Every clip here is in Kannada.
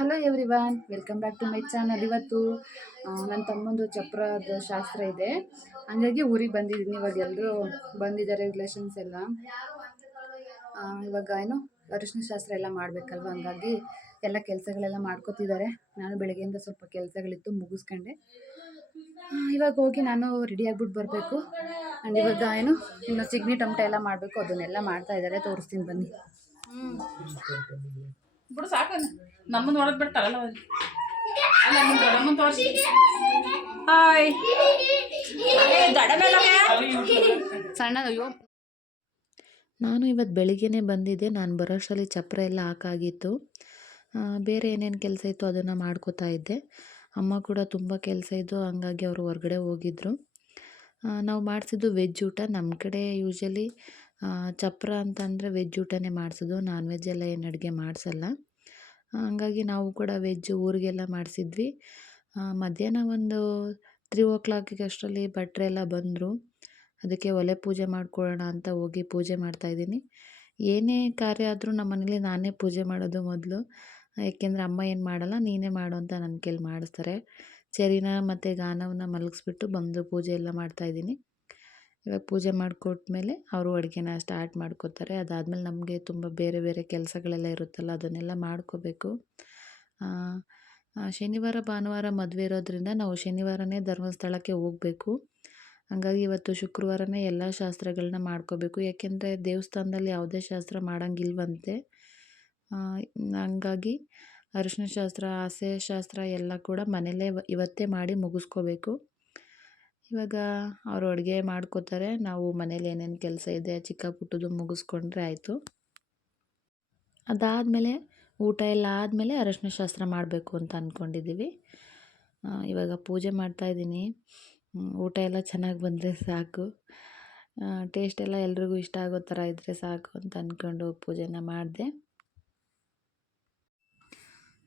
Hello everyone, welcome back to my channel. ಇವತ್ತು ನನ್ನ ತಮ್ಮಂದು ಚಪ್ರದ ಶಾಸ್ತ್ರ ಇದೆ, ಹಂಗಾಗಿ ಊರಿಗೆ ಬಂದಿದ್ದೀನಿ. ಇವಾಗ ಎಲ್ಲರೂ ಬಂದಿದ್ದಾರೆ, ರಿಲೇಷನ್ಸ್ ಎಲ್ಲ. ಇವಾಗ ಏನು ಅರಿಶಿನ ಶಾಸ್ತ್ರ ಎಲ್ಲ ಮಾಡಬೇಕಲ್ವ, ಹಂಗಾಗಿ ಎಲ್ಲ ಕೆಲಸಗಳೆಲ್ಲ ಮಾಡ್ಕೋತಿದ್ದಾರೆ. ನಾನು ಬೆಳಗ್ಗೆಯಿಂದ ಸ್ವಲ್ಪ ಕೆಲಸಗಳಿತ್ತು, ಮುಗಿಸ್ಕೊಂಡೆ. ಇವಾಗ ಹೋಗಿ ನಾನು ರೆಡಿ ಆಗ್ಬಿಟ್ಟು ಬರಬೇಕು. ಆ್ಯಂಡ್ ಇವಾಗ ಏನು ಇನ್ನು ಚಿಗ್ನಿ ಟೊಮಟೊ ಎಲ್ಲ ಮಾಡಬೇಕು, ಅದನ್ನೆಲ್ಲ ಮಾಡ್ತಾ ಇದ್ದಾರೆ. ತೋರಿಸ್ತೀನಿ ಬನ್ನಿ. ಬಿಡು ಸಾಕು, ನಮ್ಮನ್ನು ನೋಡೋದು ಬಿಡ್ತಾರಲ್ಲ. ಅಲ್ಲ ನಮ್ಮನ್ನು ತೋರಿಸಿ. ಹಾಯ್ ಸಣ್ಣದಯ್ಯೋ. ನಾನು ಇವತ್ತು ಬೆಳಿಗ್ಗೆನೇ ಬಂದಿದ್ದೆ. ನಾನು ಬರೋಷ್ಟರಲ್ಲಿ ಚಪ್ರ ಎಲ್ಲ ಹಾಕಾಗಿತ್ತು. ಬೇರೆ ಏನೇನು ಕೆಲಸ ಇತ್ತು ಅದನ್ನು ಮಾಡ್ಕೋತಾ ಇದ್ದೆ. ಅಮ್ಮ ಕೂಡ ತುಂಬ ಕೆಲಸ ಇದ್ದು, ಹಂಗಾಗಿ ಅವರು ಹೊರಗಡೆ ಹೋಗಿದ್ದರು. ನಾವು ಮಾಡಿಸಿದ್ದು ವೆಜ್ ಊಟ. ನಮ್ಮ ಕಡೆ ಯೂಶ್ವಲಿ ಚಪ್ರ ಅಂತಂದರೆ ವೆಜ್ ಊಟನೇ ಮಾಡಿಸೋದು, ನಾನ್ ವೆಜ್ ಎಲ್ಲ ಏನು ಅಡುಗೆ ಮಾಡಿಸಲ್ಲ. ಹಂಗಾಗಿ ನಾವು ಕೂಡ ವೆಜ್ ಊರಿಗೆಲ್ಲ ಮಾಡಿಸಿದ್ವಿ. ಮಧ್ಯಾಹ್ನ ಒಂದು 3 ಅಷ್ಟರಲ್ಲಿ ಭಟ್ರು ಎಲ್ಲ ಬಂದರು. ಅದಕ್ಕೆ ಒಲೆ ಪೂಜೆ ಮಾಡ್ಕೊಳ್ಳೋಣ ಅಂತ ಹೋಗಿ ಪೂಜೆ ಮಾಡ್ತಾಯಿದ್ದೀನಿ. ಏನೇ ಕಾರ್ಯ ಆದರೂ ನಮ್ಮ ಮನೇಲಿ ನಾನೇ ಪೂಜೆ ಮಾಡೋದು ಮೊದಲು. ಏಕೆಂದರೆ ಅಮ್ಮ ಏನು ಮಾಡಲ್ಲ, ನೀನೇ ಮಾಡು ಅಂತ ನನ್ನ ಕೈಲಿ ಮಾಡಿಸ್ತಾರೆ. ಚರಿನ ಮತ್ತು ಗಾನವನ್ನ ಮಲಗಿಸ್ಬಿಟ್ಟು ಬಂದು ಪೂಜೆ ಎಲ್ಲ ಮಾಡ್ತಾಯಿದ್ದೀನಿ. ಇವಾಗ ಪೂಜೆ ಮಾಡಿಕೊಟ್ಮೇಲೆ ಅವರು ಅಡುಗೆನ ಸ್ಟಾರ್ಟ್ ಮಾಡ್ಕೋತಾರೆ. ಅದಾದಮೇಲೆ ನಮಗೆ ತುಂಬ ಬೇರೆ ಬೇರೆ ಕೆಲಸಗಳೆಲ್ಲ ಇರುತ್ತಲ್ಲ, ಅದನ್ನೆಲ್ಲ ಮಾಡ್ಕೋಬೇಕು. ಶನಿವಾರ ಭಾನುವಾರ ಮದುವೆ ಇರೋದ್ರಿಂದ ನಾವು ಶನಿವಾರನೇ ಧರ್ಮಸ್ಥಳಕ್ಕೆ ಹೋಗಬೇಕು. ಹಾಗಾಗಿ ಇವತ್ತು ಶುಕ್ರವಾರನೇ ಎಲ್ಲ ಶಾಸ್ತ್ರಗಳನ್ನ ಮಾಡ್ಕೋಬೇಕು. ಏಕೆಂದರೆ ದೇವಸ್ಥಾನದಲ್ಲಿ ಯಾವುದೇ ಶಾಸ್ತ್ರ ಮಾಡೋಂಗಿಲ್ವಂತೆ. ಹಂಗಾಗಿ ಅರಿಶಿನ ಶಾಸ್ತ್ರ, ಆಸೆ ಶಾಸ್ತ್ರ ಎಲ್ಲ ಕೂಡ ಮನೇಲೇ ಇವತ್ತೇ ಮಾಡಿ ಮುಗಿಸ್ಕೋಬೇಕು. ಇವಾಗ ಅವರು ಅಡುಗೆ ಮಾಡ್ಕೋತಾರೆ, ನಾವು ಮನೇಲಿ ಏನೇನು ಕೆಲಸ ಇದೆ ಚಿಕ್ಕ ಪುಟ್ಟದು ಮುಗಿಸ್ಕೊಂಡ್ರೆ ಆಯಿತು. ಅದಾದಮೇಲೆ ಊಟ ಎಲ್ಲ ಆದಮೇಲೆ ಅರಿಶಿನ ಶಾಸ್ತ್ರ ಮಾಡಬೇಕು ಅಂತ ಅಂದ್ಕೊಂಡಿದ್ದೀವಿ. ಇವಾಗ ಪೂಜೆ ಮಾಡ್ತಾಯಿದ್ದೀನಿ. ಊಟ ಎಲ್ಲ ಚೆನ್ನಾಗಿ ಬಂದರೆ ಸಾಕು, ಟೇಸ್ಟ್ ಎಲ್ಲ ಎಲ್ರಿಗೂ ಇಷ್ಟ ಆಗೋ ಥರ ಇದ್ದರೆ ಸಾಕು ಅಂತ ಅಂದ್ಕೊಂಡು ಪೂಜೆನ ಮಾಡಿದೆ.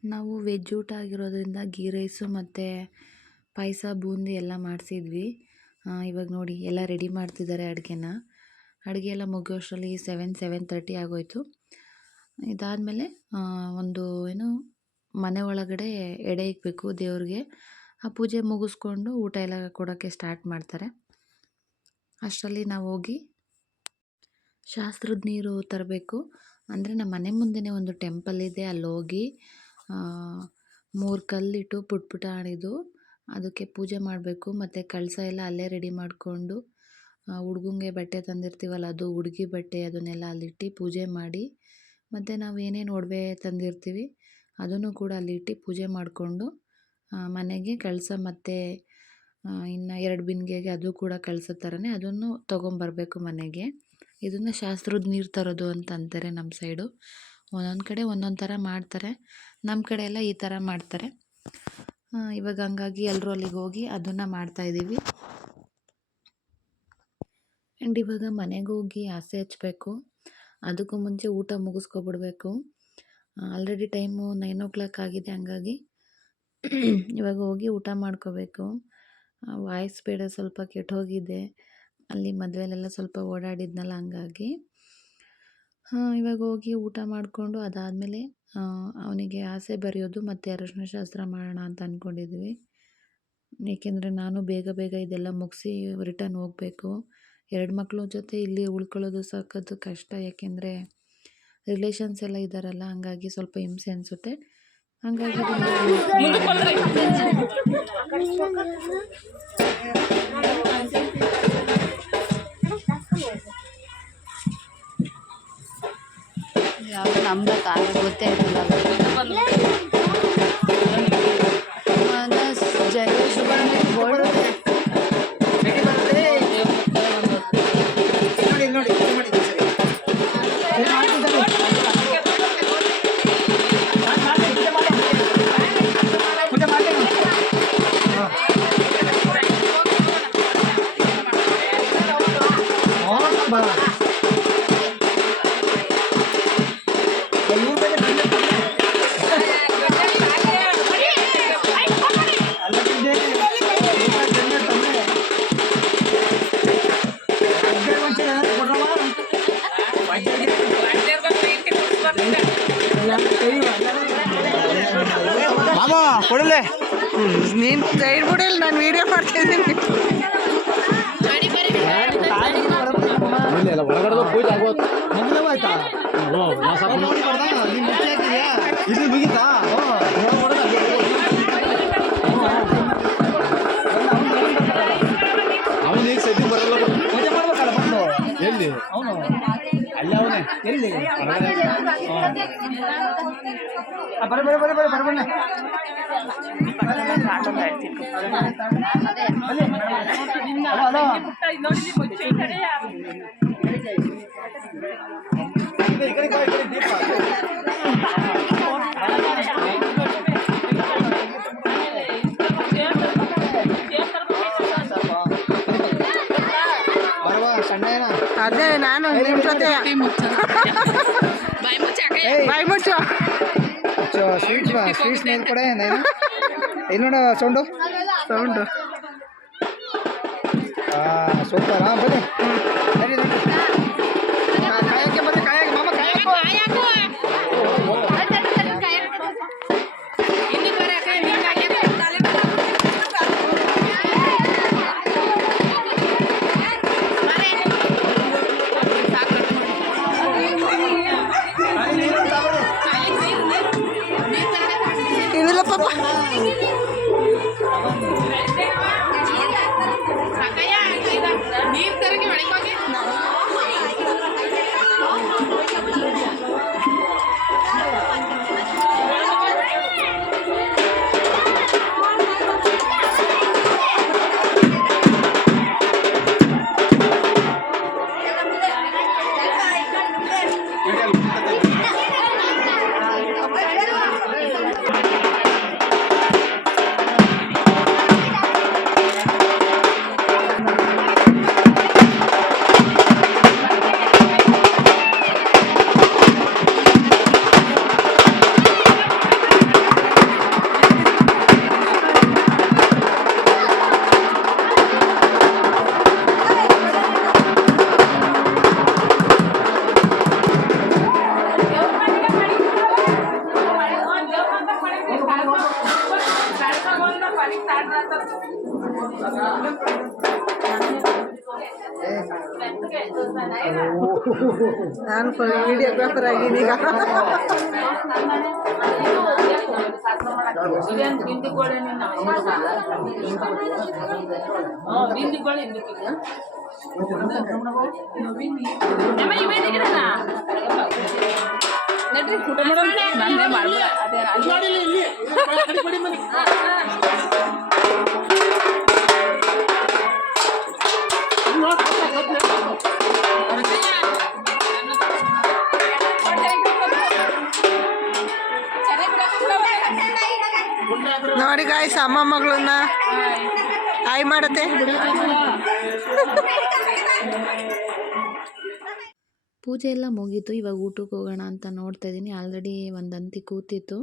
ನಾವು ವೆಜ್ ಊಟ ಆಗಿರೋದ್ರಿಂದ ಗೀ ರೈಸು ಮತ್ತು ಪಾಯಸ, ಬೂಂದಿ ಎಲ್ಲ ಮಾಡಿಸಿದ್ವಿ. ಇವಾಗ ನೋಡಿ ಎಲ್ಲ ರೆಡಿ ಮಾಡ್ತಿದ್ದಾರೆ ಅಡುಗೆನ. ಅಡುಗೆ ಎಲ್ಲ ಮುಗಿಯೋಷ್ಟರಲ್ಲಿ 7:30 ಆಗೋಯಿತು. ಇದಾದಮೇಲೆ ಒಂದು ಮನೆ ಒಳಗಡೆ ಎಡೆ ಇಕ್ಕಬೇಕು ದೇವ್ರಿಗೆ. ಆ ಪೂಜೆ ಮುಗಿಸ್ಕೊಂಡು ಊಟ ಎಲ್ಲ ಕೊಡೋಕ್ಕೆ ಸ್ಟಾರ್ಟ್ ಮಾಡ್ತಾರೆ. ಅಷ್ಟರಲ್ಲಿ ನಾವು ಹೋಗಿ ಶಾಸ್ತ್ರದ ನೀರು ತರಬೇಕು. ಅಂದರೆ ನಮ್ಮ ಮನೆ ಮುಂದೆನೇ ಒಂದು ಟೆಂಪಲ್ ಇದೆ, ಅಲ್ಲಿ ಹೋಗಿ 3 ಕಲ್ಲಿಟ್ಟು ಪುಟ್ಟ ಆಣಿದು ಅದಕ್ಕೆ ಪೂಜೆ ಮಾಡಬೇಕು. ಮತ್ತು ಕಳಸ ಎಲ್ಲ ಅಲ್ಲೇ ರೆಡಿ ಮಾಡಿಕೊಂಡು, ಹುಡುಗಂಗೆ ಬಟ್ಟೆ ತಂದಿರ್ತೀವಲ್ಲ ಅದು ಹುಡುಗಿ ಬಟ್ಟೆ, ಅದನ್ನೆಲ್ಲ ಅಲ್ಲಿಟ್ಟು ಪೂಜೆ ಮಾಡಿ, ಮತ್ತು ನಾವು ಏನೇನು ಒಡವೆ ತಂದಿರ್ತೀವಿ ಅದನ್ನು ಕೂಡ ಅಲ್ಲಿಟ್ಟು ಪೂಜೆ ಮಾಡಿಕೊಂಡು ಮನೆಗೆ ಕಳಸ ಮತ್ತು ಇನ್ನು 2 ಬಿಂದಿಗೆಗೆ ಅದು ಕೂಡ ಕಳಸ ಥರನೇ ಅದನ್ನು ತೊಗೊಂಬರ್ಬೇಕು ಮನೆಗೆ. ಇದನ್ನು ಶಾಸ್ತ್ರದ ನೀರು ತರೋದು ಅಂತ ಅಂತಾರೆ ನಮ್ಮ ಸೈಡು. ಒಂದೊಂದು ಕಡೆ ಒಂದೊಂದು ಥರ ಮಾಡ್ತಾರೆ, ನಮ್ಮ ಕಡೆ ಎಲ್ಲ ಈ ಥರ ಮಾಡ್ತಾರೆ. ಇವಾಗ ಹಂಗಾಗಿ ಎಲ್ಲರೂ ಅಲ್ಲಿಗೆ ಹೋಗಿ ಅದನ್ನು ಮಾಡ್ತಾಯಿದ್ದೀವಿ. ಆ್ಯಂಡ್ ಇವಾಗ ಮನೆಗೆ ಹೋಗಿ ಆಸೆ ಹಚ್ಚಬೇಕು. ಅದಕ್ಕೂ ಮುಂಚೆ ಊಟ ಮುಗಿಸ್ಕೊಬಿಡ್ಬೇಕು. ಆಲ್ರೆಡಿ ಟೈಮು 9 ಆಗಿದೆ, ಹಂಗಾಗಿ ಇವಾಗ ಹೋಗಿ ಊಟ ಮಾಡ್ಕೋಬೇಕು. ವಾಯ್ಸ್ ಬೇಡ ಸ್ವಲ್ಪ ಕೆಟ್ಟೋಗಿದೆ, ಅಲ್ಲಿ ಮದುವೆಲೆಲ್ಲ ಸ್ವಲ್ಪ ಓಡಾಡಿದ್ನಲ್ಲ, ಹಂಗಾಗಿ ಇವಾಗ ಹೋಗಿ ಊಟ ಮಾಡಿಕೊಂಡು ಅದಾದಮೇಲೆ ಅವನಿಗೆ ಆಸೆ ಬರೆಯೋದು ಮತ್ತು ಅರಿಶಿನ ಶಾಸ್ತ್ರ ಮಾಡೋಣ ಅಂತ ಅಂದ್ಕೊಂಡಿದ್ವಿ. ಏಕೆಂದರೆ ನಾನು ಬೇಗ ಬೇಗ ಇದೆಲ್ಲ ಮುಗಿಸಿ ರಿಟರ್ನ್ ಹೋಗಬೇಕು. 2 ಮಕ್ಕಳ ಜೊತೆ ಇಲ್ಲಿ ಉಳ್ಕೊಳ್ಳೋದು ಸಾಕೋದು ಕಷ್ಟ, ಏಕೆಂದರೆ ರಿಲೇಷನ್ಸ್ ಎಲ್ಲ ಇದ್ದಾರಲ್ಲ, ಹಂಗಾಗಿ ಸ್ವಲ್ಪ ಹಿಂಸೆ ಅನಿಸುತ್ತೆ. ಹಂಗಾಗಿ ಯಾವುದು ನಮ್ದು ಕಾಲ ಗೊತ್ತೇ ಇರಲ್ಲ. ಮಾಮ ಕೊಡಲೆ ನೀನು ಸೈಡ್ ಬಿಡಿಲ್ಲ, ನಾನು ವಿಡಿಯೋ ಮಾಡ್ತಿದ್ದೀನಿ. ಒಳಗಡೆ ಪೂಜೆ ಆಗೋದು ಆಯ್ತಾ ಇದು ಮುಗಿತಾ ಅವನು ಈಗ ಸದ್ಯ ಬರಲ್ಲ ಪೂಜೆ ಮಾಡ್ಬೇಕಲ್ಲ ಬಂದು ಎಲ್ಲಿ ಅವನು ಅಲ್ಲಿ ಅವನೇ ಎಲ್ಲಿ ಬರಬಣ್ಣ ಅದೇ ನಾನು ನಿಮ್ಮ ಜೊತೆ ಬಾಯ್ ಮುಚ್ಚು. ಸ್ವೀಟ್ಸ್ ಮೇಲೆ ಕೊಡೆ ಇಲ್ಲಿ ನೋಡ ಸೌಂಡು ಸೂಪರ್ ಹಾಂ ಬನ್ನಿ ಕಾಯಕ್ಕೆ ಬರ್ರಿ ಕಾಯಕ್ಕೆ ಮಾಮ ಕಾಯಕ್ಕೆ ಇದಿಲ್ಲ ಪಾಪ. ನಾನು ವಿಡಿಯೋಗ್ರಾಫರ್ ಆಗಿದ್ದೀನಿ ಈಗ. ನೋಡಿ ಗಾಯ್ಸ್, ಅಮ್ಮ ಮಗಳನ್ನ ಆಯ್ ಮಾಡತ್ತೆ. ಪೂಜೆ ಎಲ್ಲ ಮುಗೀತು. ಇವಾಗ ಊಟಕ್ಕೆ ಹೋಗೋಣ ಅಂತ ನೋಡ್ತಾ ಇದ್ದೀನಿ. ಆಲ್ರೆಡಿ ಒಂದು ಅಂತಿ ಕೂತಿತ್ತು,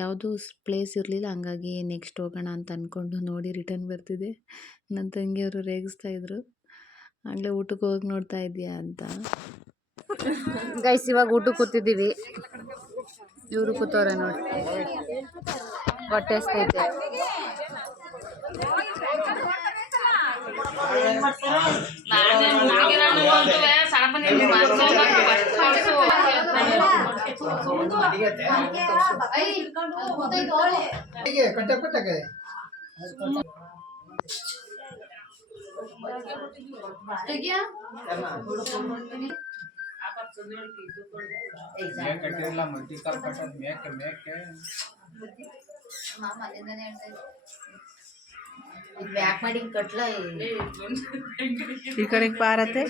ಯಾವುದೂ ಪ್ಲೇಸ್ ಇರಲಿಲ್ಲ. ಹಂಗಾಗಿ ನೆಕ್ಸ್ಟ್ ಹೋಗೋಣ ಅಂತ ಅಂದ್ಕೊಂಡು ನೋಡಿ ರಿಟರ್ನ್ ಬರ್ತಿದ್ದೆ. ನನ್ನ ತಂಗಿಯವರು ರೇಗಿಸ್ತಾಯಿದ್ರು, ಆಗಲೇ ಊಟಕ್ಕೆ ಹೋಗಿ ನೋಡ್ತಾ ಇದೆಯಾ ಅಂತ. ಗೈಸ್ ಇವಾಗ ಊಟಕ್ಕೆ ಕೂತಿದ್ದೀವಿ. ಇವರು ಕೂತವ್ರೆ ನೋಡಿ, ಹೊಟ್ಟೆ ಹಸ್ತೈತೆ. ಈ ಕಡೆಗೆ ಪಾರತ್ತೆ.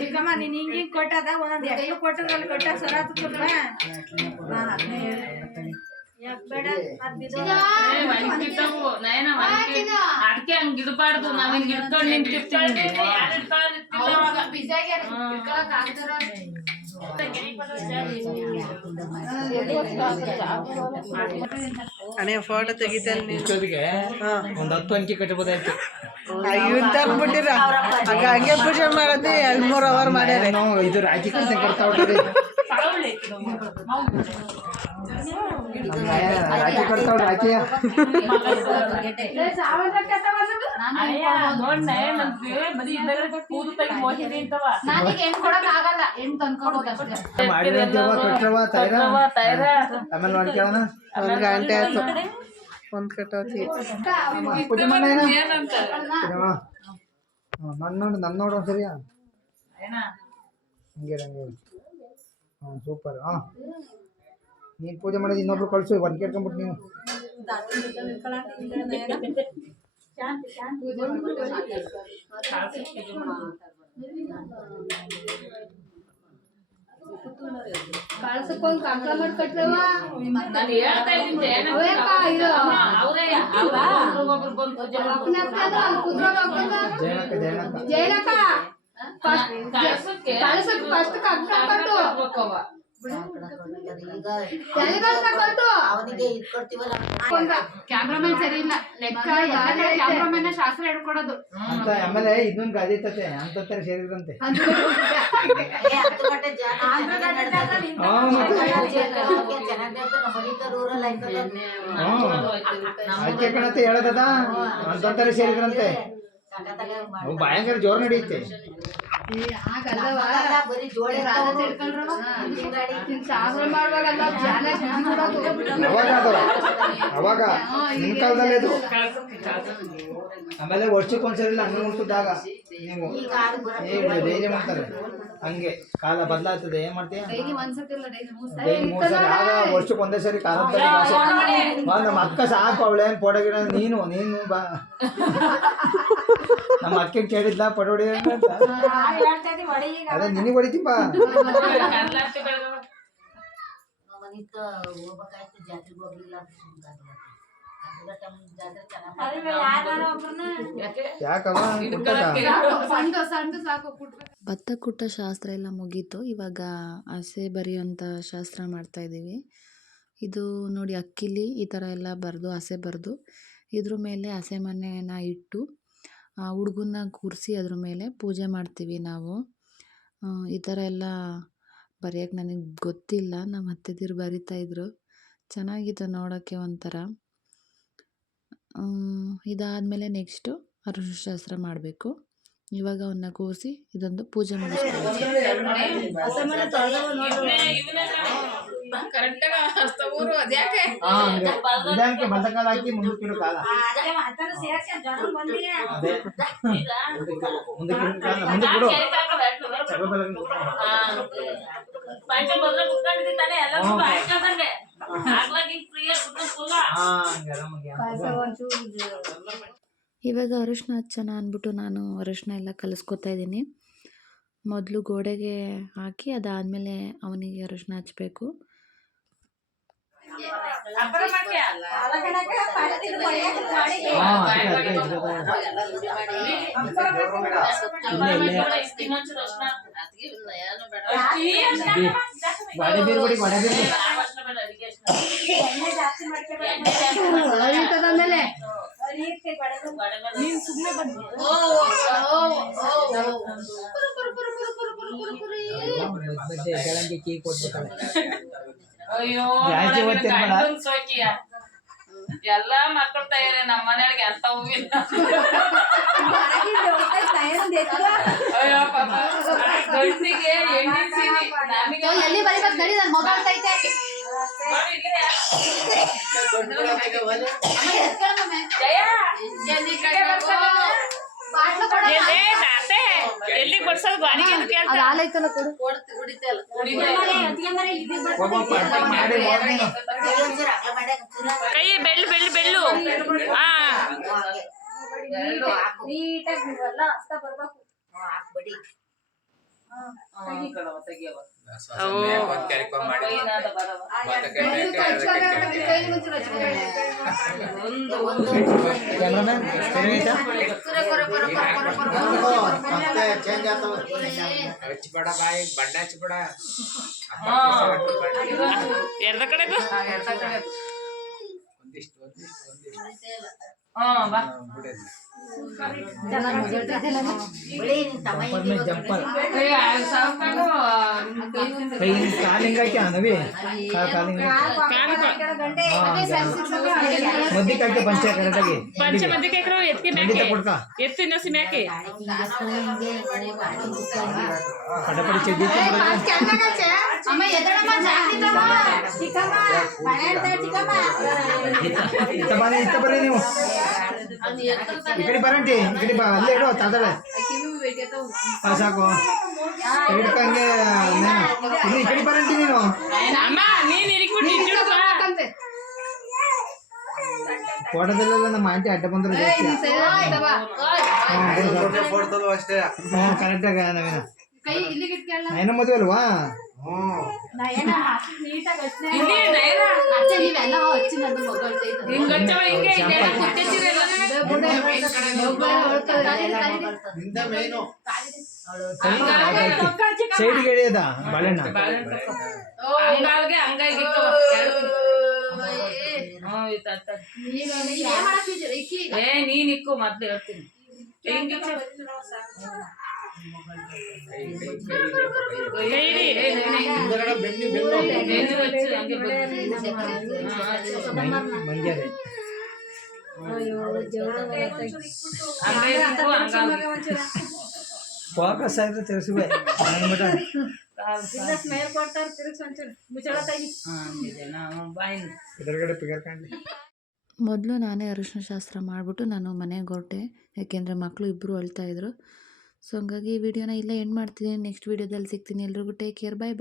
ಅದಕ್ಕೆ ಹಂಗ ಇಡಬಾರ್ದು, ನಾವ್ ಹಿಂಗ್ ಹಿಡ್ಕೊಂಡ್ ನಿಂತಿರ್ತೀವಿ. ಅಣ್ಣ ಫೋಟೋ ತೆಗಿತೇನೆ. ಒಂದು 10 ಅಂಕಿ ಕಟ್ಟಬೋದಾಯ್ತು. ಇವನ್ ತಂದ್ಬಿಟ್ಟಿರ ಹಂಗೆ ಪೂಜೆ ಮಾಡೋದು 2-3 ಅವರ್ ಮಾಡ್ಯಾರೆ. ಇದು ರಾಜಿ ಕಂತ ಕಟ್ತಾ ರಾಖಿ ಕಟ್ತಾವ್ರಿ ರಾಖಿ. ನನಗೆ ಹೆಣ್ಣು ಕೊಡಕ್ ಆಗಲ್ಲ, ಹೆಣ್ಣು ತಂದ್ಕೊಬೋದು ಅಷ್ಟೇ. ಮಾಡಿದ್ವಿ ಅಂತೇವ ಕಟ್ರವ ತೈರ ಆಮೇಲೆ ಮಾಡ್ಕೊಳ್ಳೋಣ. ಒಂದ್ ಗಂಟೆ ಆಯ್ತು ಒಂದ್ ಕಟ್ಟೋತಿ. ಪೂಜೆ ಮಾಡಿ ನನ್ನ ನೋಡು ಒಂದ್ಸರಿ ಹಂಗೆ ಹಂಗೆ. ಸೂಪರ್. ನೀನು ಪೂಜೆ ಮಾಡಿದ ಇನ್ನೊಬ್ರು ಕಳ್ಸು, ಒಂದು ಕೇಳ್ಕೊಂಬಿಟ್ಟು ನೀವು. ಕಳ್ಸಕ್ಕೊಂದು ಕಾಕಳ ಮಾಡಿ ಕಟ್ರವ. ಜೈನಕ್ಕ ಫಸ್ಟ್ ಕಟ್ಟ ಕಟ್ಟು, ಕ್ಯಾಮ್ರಾಮನ್ ಸರಿ ಇಲ್ಲ, ಕ್ಯಾಮ್ರಾಮನ್ ಶಾಸ್ತ್ರ ಹೇಳ್ಕೊಡೋದು ಅಂತ. ಆಮೇಲೆ ಇದೊಂದು ಗಾದಿ ಐತತೆ ಅಂತ ಸೇರಿದ್ರಂತೆ. ಅದಕ್ಕೆ ಕಣತೆ ಹೇಳದ ಅಂತಂತಾರೆ ಸೇರಿದ್ರಂತೆ. ಭಯಂಕರ ಜೋರ್ ನಡೆಯುತ್ತೆ. ಅವಾಗ ನಿಮ್ ಕಾಲದಲ್ಲಿ ಅದು. ಆಮೇಲೆ ವರ್ಷಕ್ಕೊಂದ್ಸರಿ ಹಣ್ಣು ಮುಟ್ಟಿದಾಗ ನೀವು ಡೈಲಿ ಮಾಡ್ತಾರೆ ಹಂಗೆ. ಕಾಲ ಬದಲಾಗ್ತದೆ, ಏನ್ ಮಾಡ್ತೀಯ? ಡೈಲಿ 3 ಸರಿ ಆಗ ವರ್ಷಕ್ಕೆ ಒಂದೇ ಸರಿ ಕಾಲ. ನಮ್ಮ ಅಕ್ಕ ಸಾಕು, ಅವಳೇನ್ ಪೊಡಗಿಡ. ನೀನು ಬಾ, ನಮ್ಮ ಅಕ್ಕ ಕೇಳಿದ್ಲ ಪಡೋಡಿ ಅಂತ. ಅದೇ ನಿನಗೆ ಹೊಡಿತೀಪ. ಯಾಕವ ಭತ್ತ ಕುಟ್ಟ ಶಾಸ್ತ್ರ ಎಲ್ಲ ಮುಗೀತು. ಇವಾಗ ಹಸೆ ಬರೆಯುವಂಥ ಶಾಸ್ತ್ರ ಮಾಡ್ತಾಯಿದ್ದೀವಿ. ಇದು ನೋಡಿ, ಅಕ್ಕಿಲಿ ಈ ಥರ ಎಲ್ಲ ಬರೆದು ಹಸೆ ಬರೆದು ಇದ್ರ ಮೇಲೆ ಹಸೆ ಮನೆನ ಇಟ್ಟು ಹುಡುಗನ್ನ ಕೂರಿಸಿ ಅದ್ರ ಮೇಲೆ ಪೂಜೆ ಮಾಡ್ತೀವಿ ನಾವು. ಈ ಥರ ಎಲ್ಲ ಬರೆಯೋಕ್ಕೆ ನನಗೆ ಗೊತ್ತಿಲ್ಲ, ನಮ್ಮ ಅತ್ತೆದಿರು ಬರಿತಾಯಿದ್ರು. ಚೆನ್ನಾಗಿತ್ತು ನೋಡೋಕ್ಕೆ ಒಂಥರ. ಇದಾದಮೇಲೆ ನೆಕ್ಸ್ಟು ಅರಿಶಿನ ಶಾಸ್ತ್ರ ಮಾಡಬೇಕು. ಇವಾಗ ಅವನ್ನ ಕೂರಿಸಿ ಇದೊಂದು ಪೂಜೆ ಮಾಡಿಸ್ತೀವಿ. ಬಂದಕಾಲ ಹಾಕಿ ಮುಂದಕ್ಕೆ ಇಡೋ ಕಾಲ. ಮುಂದಕ್ಕೆ ಬಿಡು. ಇವಾಗ ಅರಿಶಿನ ಹಚ್ಚೋಣ ಅಂದ್ಬಿಟ್ಟು ನಾನು ಅರಿಶಿನ ಎಲ್ಲ ಕಲಿಸ್ಕೊತಾ ಇದ್ದೀನಿ. ಮೊದಲು ಗೋಡೆಗೆ ಹಾಕಿ ಅದಾದಮೇಲೆ ಅವನಿಗೆ ಅರಿಶಿನ ಹಚ್ಚಬೇಕು. ಅಯ್ಯೋ ಸೋಕಿಯ ಎಲ್ಲಾ ಮಕ್ಕಳು ತಯಾರಿ. ನಮ್ಮ ಮನೆಯೊಳಗೆ ಎಂತ ಹೂವಿಲ್ಲ. ಅಯ್ಯೋ ಪಾಪ ಗಂಡಿಗೆ ಎಣ್ಣೆ ಸೀರೆ ನಮಗೆ ಎಲ್ಲಿ ಬರಿಬೇಕು ನಡಿ, ನನ್ನ ಮಗ ಅಂತೈತೆ. ಎಲ್ಲಿ ಬಡ್ಸೋದು ಬಾಡಿಗೆ ಹಾಲೈತಲ್ಲ ಕೊಡು. ಕೈ ಬೆಳ್ಳು ಬೆಳ್ಳು ಬೆಳ್ಳು. ಎರ್ದ ಕಡೆ ಜಂಪಲ್ ಕೈ ಕಾಲಿಂಗ್ ಹಾಕಿ ನವಿ ಕಾಲಿಂಗ್ ಮದ್ದಿಗೆ ಹಾಕಿ ಪಂಚ ಕರೆಕ್ಟಾಗಿ ಪಂಚ ಮಧ್ಯಕ್ಕೆ ಎತ್ತಿ ಖಂಡಿತ ಮ್ಯಾಕೆ ಕೊಡ್ಕ ಎತ್ತು ಇನ್ನೊಸಿ ಮ್ಯಾಕೆ ಪಟಪಟಿ ಚೆದ್ದಿ ಇತ್ತ ಬರ್ರಿ ನೀವು ಈ ಕಡೆ ಬರಂಟಿ ಈ ಕಡೆ ಬಾ ಅಲ್ಲೇ ಇಡು ತಾತಳೆ ಸಾಕು ಹಿಡ್ಕಂಗೆ ಈ ಕಡೆ ಬರಂಟಿ ನೀನು ಅಮ್ಮ ನೀನ್ ಇರಿಕ್ಬಿಟ್ಟು ಇಟ್ಟಿಡು ಬಾ. ಫೋಟೋದಲ್ಲೆಲ್ಲ ನಮ್ಮ ಆಂಟಿ ಅಡ್ಡ ಬಂದ್ರೆ ಕರೆಕ್ಟ್ ಆಗ ನವೀನ ಏನೋ ಮದುವೆ ಅಲ್ವಾ ಇಲ್ಲಿ ನಯನ ಹಿಂಗ್ ಹಚ್ಚವ ಹಿಂಗೆ ಇದೆಲ್ಲ ಕುತ್ತಿಸಿರ ಸೈಡ್ಗೆ ಎಳೆಯದ ಬಾಳೆಹಣ್ಣ ಹಂಗಾಲ್ಗೆ ಹಂಗಾಗಿ ಏ ನೀನ್ ಇಕ್ಕು ಮೊದ್ಲು ಹೇಳ್ತೀನಿ ಮಂಗ್ಯಾರೆ ಫೋಕಸ್ ಆಯ್ತು ತಿರ್ಸಿಬೆ ಎದುರುಗಡೆ ಪಿಗರ್ ಕಾಣಲಿ. ಮೊದಲು ನಾನೇ ಅರಿಶಿನ ಶಾಸ್ತ್ರ ಮಾಡಿಬಿಟ್ಟು ನಾನು ಮನೆಗೆ ಹೊರಟೆ, ಯಾಕೆಂದರೆ ಮಕ್ಕಳು ಇಬ್ಬರು ಅಳ್ತಾಯಿದ್ರು. ಸೊ ಹಂಗಾಗಿ ಈ ವಿಡಿಯೋನ ಇಲ್ಲೇ ಎಂಡ್ ಮಾಡ್ತಿದ್ದೀನಿ. ನೆಕ್ಸ್ಟ್ ವಿಡಿಯೋದಲ್ಲಿ ಸಿಗ್ತೀನಿ. ಎಲ್ರಿಗೂ ಟೇಕ್ ಕೇರ್, ಬೈ ಬೈ.